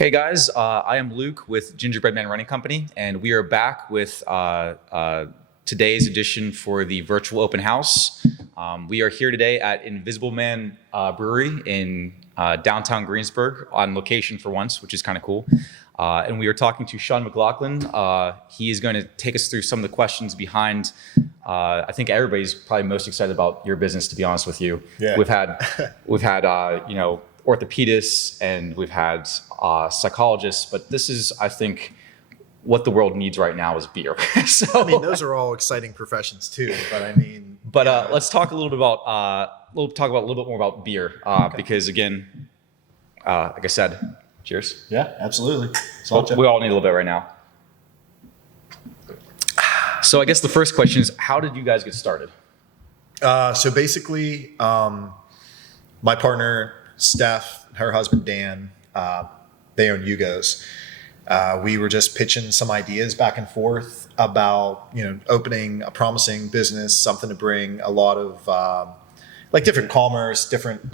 Hey guys, I am Luke with Gingerbread Man Running Company, and we are back with today's edition for the virtual open house. We are here today at Invisible Man Brewery in downtown Greensburg, on location for once, which is kind of cool. And we are talking to Sean McLaughlin. He is going to take us through some of the questions behind. I think everybody's probably most excited about your business, to be honest with you. Yeah. We've had orthopedists and we've had psychologists, but this is, I think, what the world needs right now is beer. I mean, those are all exciting professions too, but I mean. Let's talk a little bit about a little bit more about beer, because again, like I said, cheers. Yeah, absolutely. We all need a little bit right now. So I guess the first question is, how did you guys get started? So basically, my partner, Steph, her husband, Dan, they own Yugos. We were just pitching some ideas back and forth about, opening a promising business, something to bring a lot of different commerce, different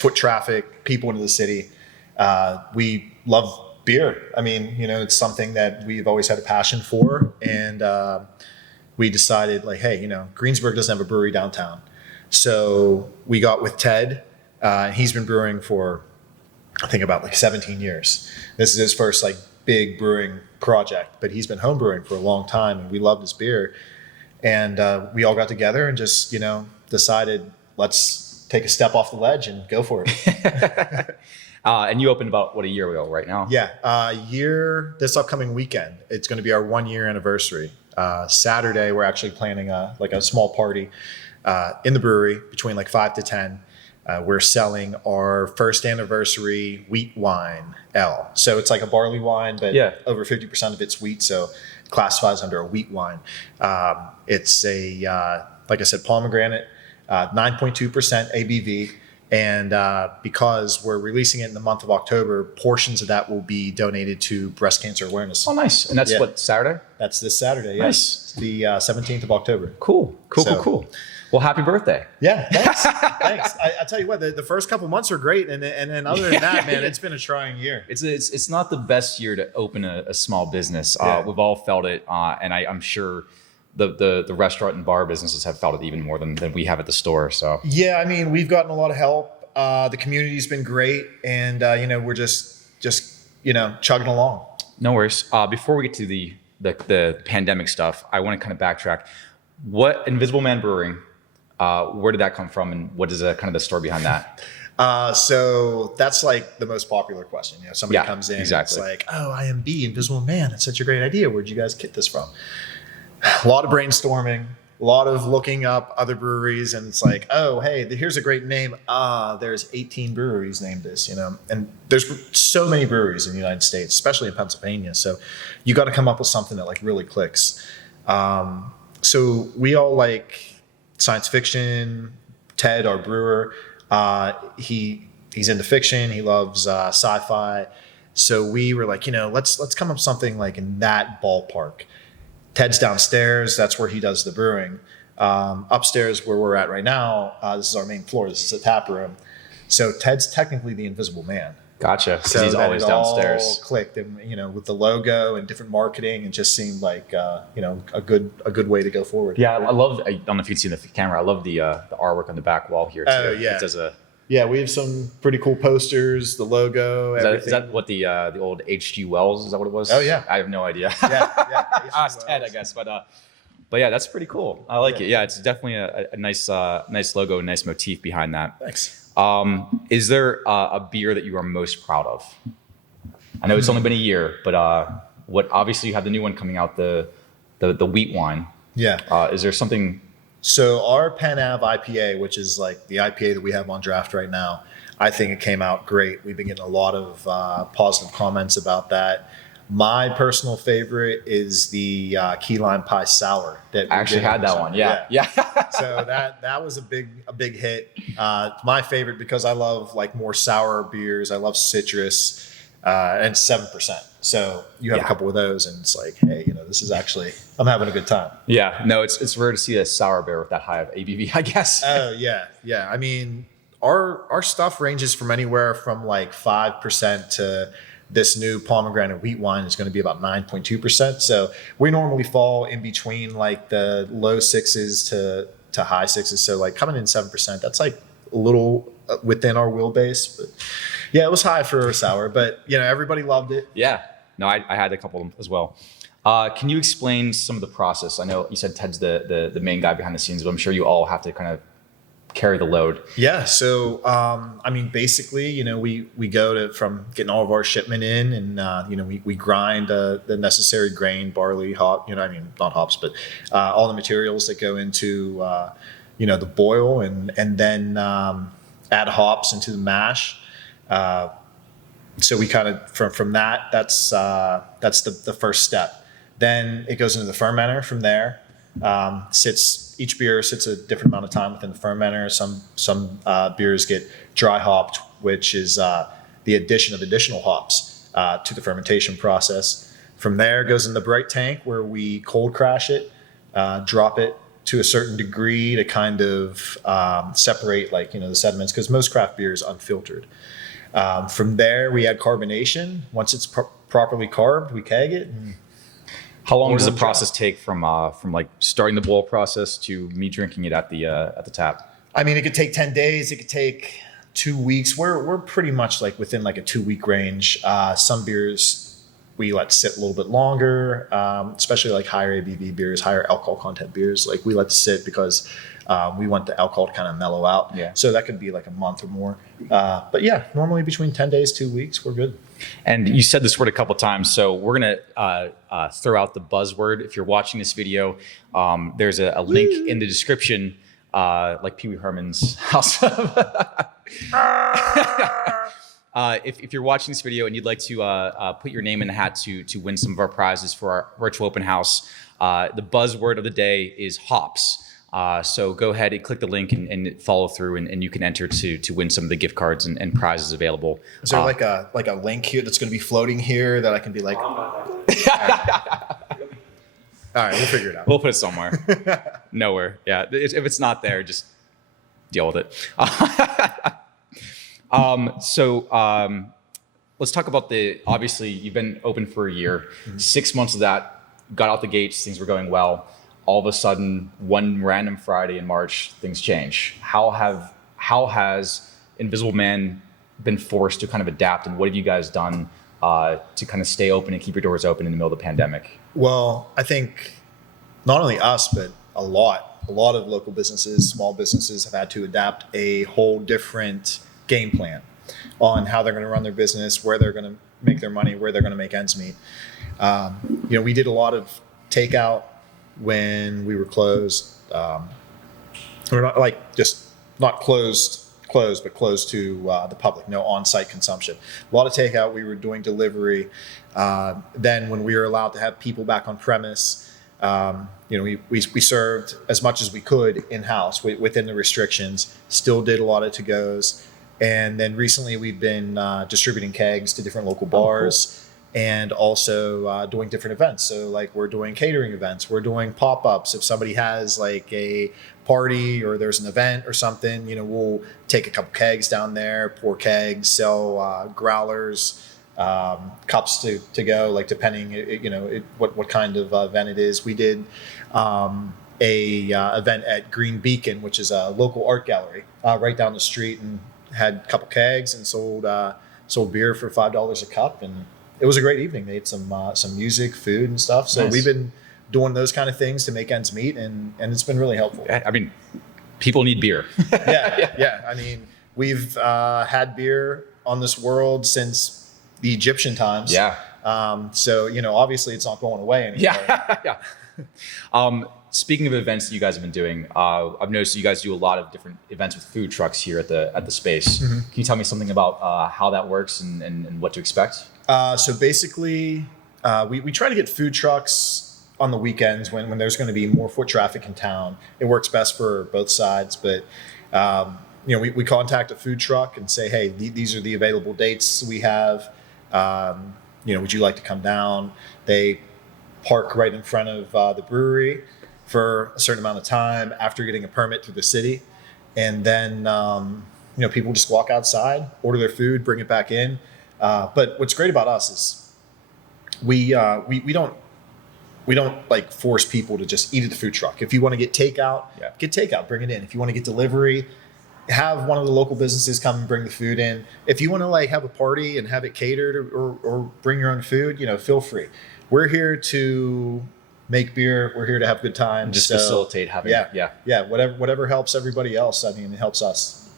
foot traffic, people into the city. We love beer. I mean, it's something that we've always had a passion for, and we decided hey, Greensburg doesn't have a brewery downtown, so we got with Ted. He's been brewing for, I think, about 17 years. This is his first big brewing project, but he's been home brewing for a long time, and we loved his beer. And we all got together and just, decided, let's take a step off the ledge and go for it. And you opened about, a year ago right now? Yeah, this upcoming weekend. It's going to be our 1 year anniversary. Saturday, we're actually planning a small party in the brewery between 5 to 10. We're selling our first anniversary wheat wine L. So it's like a barley wine, but over 50% of it's wheat. So it classifies under a wheat wine. It's like I said, pomegranate, 9.2% ABV. And because we're releasing it in the month of October, portions of that will be donated to breast cancer awareness. Oh, nice. And that's what, Saturday? That's this Saturday, yes. Nice. The 17th of October. Cool. Well, happy birthday. Yeah, thanks. Thanks. I tell you what, the first couple months were great. And then other than that, man, it's been a trying year. It's not the best year to open a small business. We've all felt it. And I'm sure the restaurant and bar businesses have felt it even more than we have at the store. So yeah, I mean, we've gotten a lot of help. The community's been great, and we're just chugging along. No worries. Before we get to the pandemic stuff, I want to kind of backtrack. What Invisible Man Brewing? Where did that come from, and what is kind of the story behind that? So that's the most popular question. Somebody comes in, exactly. And it's oh, IMB, Invisible Man. It's such a great idea. Where'd you guys get this from? A lot of brainstorming, a lot of looking up other breweries, and it's oh, hey, here's a great name. There's 18 breweries named this, and there's so many breweries in the United States, especially in Pennsylvania. So you got to come up with something that really clicks. So we all like science fiction. Ted, our brewer, he's into fiction. He loves sci-fi. So we were let's come up with something in that ballpark. Ted's downstairs. That's where he does the brewing. Upstairs, where we're at right now, this is our main floor. This is a tap room. So Ted's technically the Invisible Man. Gotcha. Because so he's always downstairs. All clicked, and with the logo and different marketing, it just seemed like a good way to go forward. Yeah, I love. I don't know if you'd seen the camera. I love the artwork on the back wall here too. Oh yeah. It does Yeah, we have some pretty cool posters, the logo, everything. Is that what the old H.G. Wells, is that what it was? Oh, yeah. I have no idea. Yeah. I asked Ted, I guess. But yeah, that's pretty cool. I like it. Yeah, it's definitely a nice logo, nice motif behind that. Thanks. Is there a beer that you are most proud of? I know it's only been a year, but obviously you have the new one coming out, the wheat wine. Yeah. Is there something... So our Penn Ave IPA, which is the IPA that we have on draft right now, I think it came out great. We've been getting a lot of positive comments about that. My personal favorite is the key lime pie sour. I actually had that one. Yeah. So that was a big hit. My favorite because I love more sour beers. I love citrus, and 7%. So you have a couple of those, and it's hey, this is actually, I'm having a good time. Yeah, no, it's rare to see a sour beer with that high of ABV, I guess. Oh yeah. I mean, our stuff ranges from anywhere from like 5% to this new pomegranate wheat wine is going to be about 9.2%. So we normally fall in between like the low sixes to high sixes. So like coming in 7%, that's like a little within our wheelbase. But yeah, it was high for a sour, but everybody loved it. Yeah. No, I had a couple of them as well. Can you explain some of the process? I know you said Ted's the main guy behind the scenes, but I'm sure you all have to kind of carry the load. Yeah. So, basically, we go from getting all of our shipment in and, we grind the necessary grain, barley, hop, not hops, but all the materials that go into, the boil and then add hops into the mash. So we kind of, from that's the first step. Then it goes into the fermenter from there. Each beer sits a different amount of time within the fermenter. Some beers get dry hopped, which is the addition of additional hops to the fermentation process. From there, it goes in the bright tank where we cold crash it, drop it to a certain degree to kind of separate the sediments, because most craft beer is unfiltered. From there, we add carbonation. Once it's properly carbed, we keg it. How long does the process take from like starting the boil process to me drinking it at the tap? I mean, it could take 10 days. It could take 2 weeks. We're pretty much like within like a 2-week range. Some beers we let sit a little bit longer, especially like higher ABV beers, higher alcohol content beers. Like we let sit because we want the alcohol to kind of mellow out. Yeah. So that could be like a month or more. But yeah, normally between 10 days, 2 weeks, we're good. And you said this word a couple of times, so we're going to throw out the buzzword. If you're watching this video, there's a link in the description, like Pee Wee Herman's house. If you're watching this video and you'd like to put your name in the hat to win some of our prizes for our virtual open house, the buzzword of the day is hops. So go ahead and click the link and follow through, and you can enter to win some of the gift cards and prizes available. Is there like a link here that's going to be floating here that I can be like? All right, we'll figure it out. We'll put it somewhere. Nowhere. Yeah. If it's not there, just deal with it. Let's talk about obviously you've been open for a year, 6 months of that, got out the gates, things were going well. All of a sudden, one random Friday in March, things change. How has Invisible Man been forced to kind of adapt, and what have you guys done to kind of stay open and keep your doors open in the middle of the pandemic? Well, I think not only us, but a lot of local businesses, small businesses have had to adapt a whole different game plan on how they're going to run their business, where they're going to make their money, where they're going to make ends meet. We did a lot of takeout when we were closed. We're not like just not closed, but closed to the public, no on-site consumption. A lot of takeout. We were doing delivery. Then when we were allowed to have people back on premise, we served as much as we could in-house within the restrictions, still did a lot of to-goes. And then recently we've been distributing kegs to different local bars. Oh, cool. And also doing different events. So like we're doing catering events, we're doing pop-ups. If somebody has like a party or there's an event or something, we'll take a couple kegs down there, pour kegs, sell growlers, cups to go, like depending, what kind of event it is. We did a event at Green Beacon, which is a local art gallery right down the street, and had a couple kegs and sold beer for $5 a cup, and it was a great evening. They had some music, food, and stuff. So nice. We've been doing those kind of things to make ends meet, and it's been really helpful. I mean, people need beer. Yeah. I mean, we've had beer on this world since the Egyptian times. Yeah. So obviously it's not going away anymore. Yeah. Speaking of events that you guys have been doing, I've noticed you guys do a lot of different events with food trucks here at the space. Mm-hmm. Can you tell me something about how that works and what to expect? So basically, we try to get food trucks on the weekends when there's going to be more foot traffic in town. It works best for both sides. But, we contact a food truck and say, hey, these are the available dates we have. Would you like to come down? They park right in front of the brewery for a certain amount of time after getting a permit through the city. And then people just walk outside, order their food, bring it back in. But what's great about us is we don't like force people to just eat at the food truck. If you want to get takeout, get takeout, bring it in. If you want to get delivery, have one of the local businesses come and bring the food in. If you want to like have a party and have it catered or bring your own food, feel free. We're here to make beer. We're here to have a good time. Just facilitate having. Whatever helps everybody else. I mean, it helps us.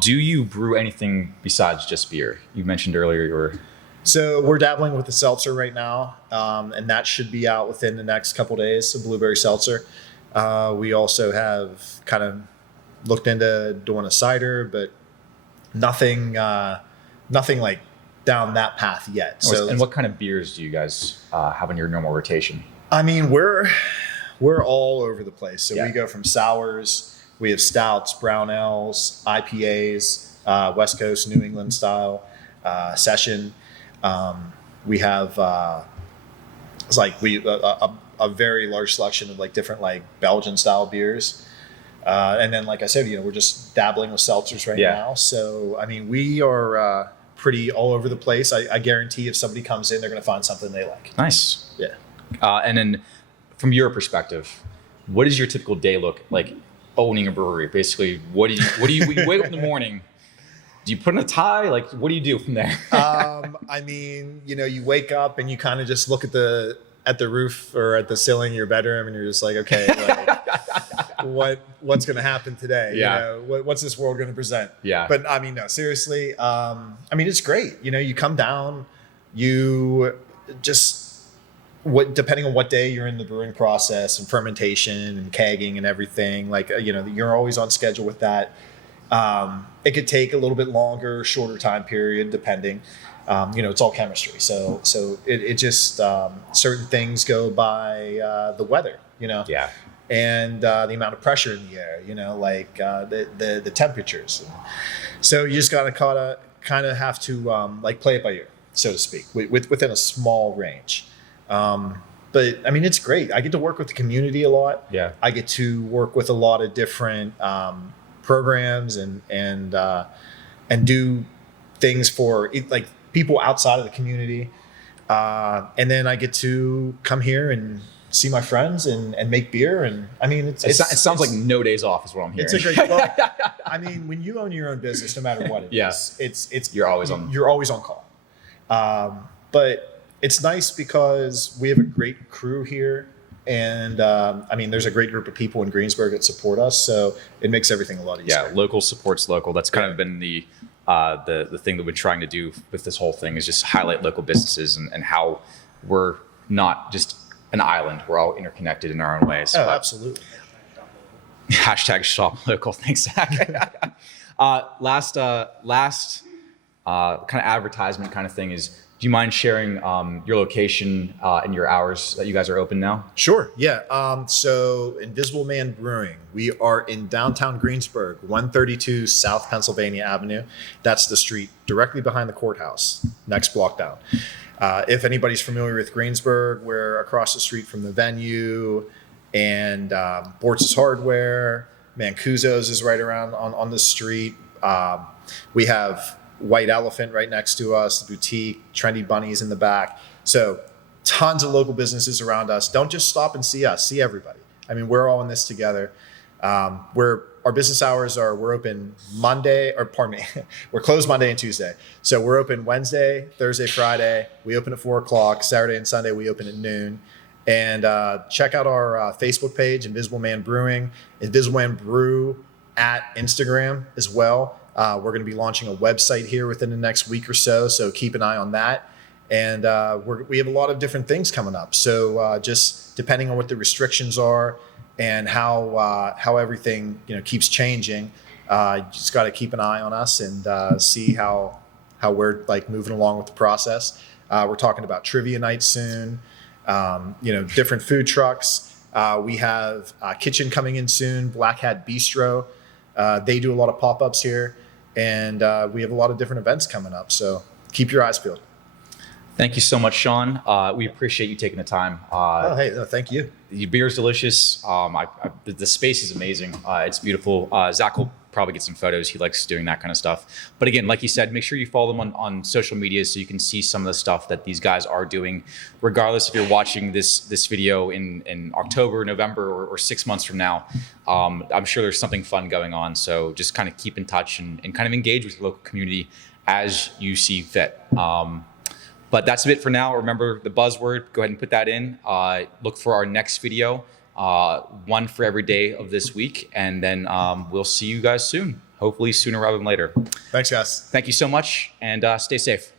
Do you brew anything besides just beer? You mentioned earlier So we're dabbling with the seltzer right now, and that should be out within the next couple days. The blueberry seltzer. We also have kind of looked into doing a cider, but nothing like down that path yet. So, and what kind of beers do you guys have in your normal rotation? I mean, we're all over the place. So we go from sours, we have stouts, brown ales, IPAs, West Coast, New England style, session. We have a very large selection of like different like Belgian style beers. And then, like I said, we're just dabbling with seltzers right now. So, I mean, we are pretty all over the place. I guarantee if somebody comes in, they're going to find something they like. Nice. Yeah. And then from your perspective, what does your typical day look like owning a brewery? Basically, when you wake up in the morning, do you put on a tie? Like, what do you do from there? I mean, you wake up and you kind of just look at the roof or at the ceiling of your bedroom and you're just like, okay, what's going to happen today? Yeah. What's this world going to present? Yeah. But I mean, no, seriously. I mean, it's great. You come down, you just depending on what day you're in the brewing process and fermentation and kegging and everything, like, you're always on schedule with that. It could take a little bit longer, shorter time period, depending. It's all chemistry. So it just certain things go by the weather, Yeah. and the amount of pressure in the air, like the temperatures. So you just gotta kind of have to like play it by ear, so to speak, within a small range. But I mean, it's great. I get to work with the community a lot. Yeah. I get to work with a lot of different programs and do things for like people outside of the community. And then I get to come here and see my friends and make beer. And I mean, it sounds like no days off is what I'm hearing. It's a great, I mean, when you own your own business, no matter what it is, it's, you're always on call. But it's nice because we have a great crew here. And I mean, there's a great group of people in Greensburg that support us, so it makes everything a lot easier. Yeah, local supports local. That's kind of been the thing that we're trying to do with this whole thing is just highlight local businesses and how we're not just an island. We're all interconnected in our own ways. Oh, absolutely. Hashtag shop local. Thanks, Zach. Last kind of advertisement kind of thing is, do you mind sharing your location and your hours that you guys are open now? Sure. Yeah. So Invisible Man Brewing, we are in downtown Greensburg, 132 South Pennsylvania Avenue. That's the street directly behind the courthouse, next block down. If anybody's familiar with Greensburg, we're across the street from the venue, and Bortz's Hardware, Mancuso's is right around on the street. We have White Elephant right next to us, the boutique, Trendy Bunnies in the back. So tons of local businesses around us. Don't just stop and see us, see everybody. I mean, we're all in this together. Our business hours are, we're open we're closed Monday and Tuesday. So we're open Wednesday, Thursday, Friday. We open at 4:00. Saturday and Sunday, we open at noon. And check out our Facebook page, Invisible Man Brewing, Invisible Man Brew at Instagram as well. We're going to be launching a website here within the next week or so keep an eye on that. And we have a lot of different things coming up. So just depending on what the restrictions are and how everything keeps changing, you just got to keep an eye on us and see how we're like moving along with the process. We're talking about trivia night soon. Different food trucks. We have a kitchen coming in soon, Black Hat Bistro. They do a lot of pop-ups here, and we have a lot of different events coming up. So keep your eyes peeled. Thank you so much, Sean. We appreciate you taking the time. No, thank you. Your beer is delicious. The space is amazing. It's beautiful. Zach will probably get some photos. He likes doing that kind of stuff. But again, like he said, make sure you follow them on social media so you can see some of the stuff that these guys are doing, regardless if you're watching this video in October, November, or 6 months from now. I'm sure there's something fun going on. So just kind of keep in touch and kind of engage with the local community as you see fit. But that's it for now. Remember the buzzword, go ahead and put that in. Look for our next video, one for every day of this week. And then we'll see you guys soon, hopefully sooner rather than later. Thanks, guys. Thank you so much, and stay safe.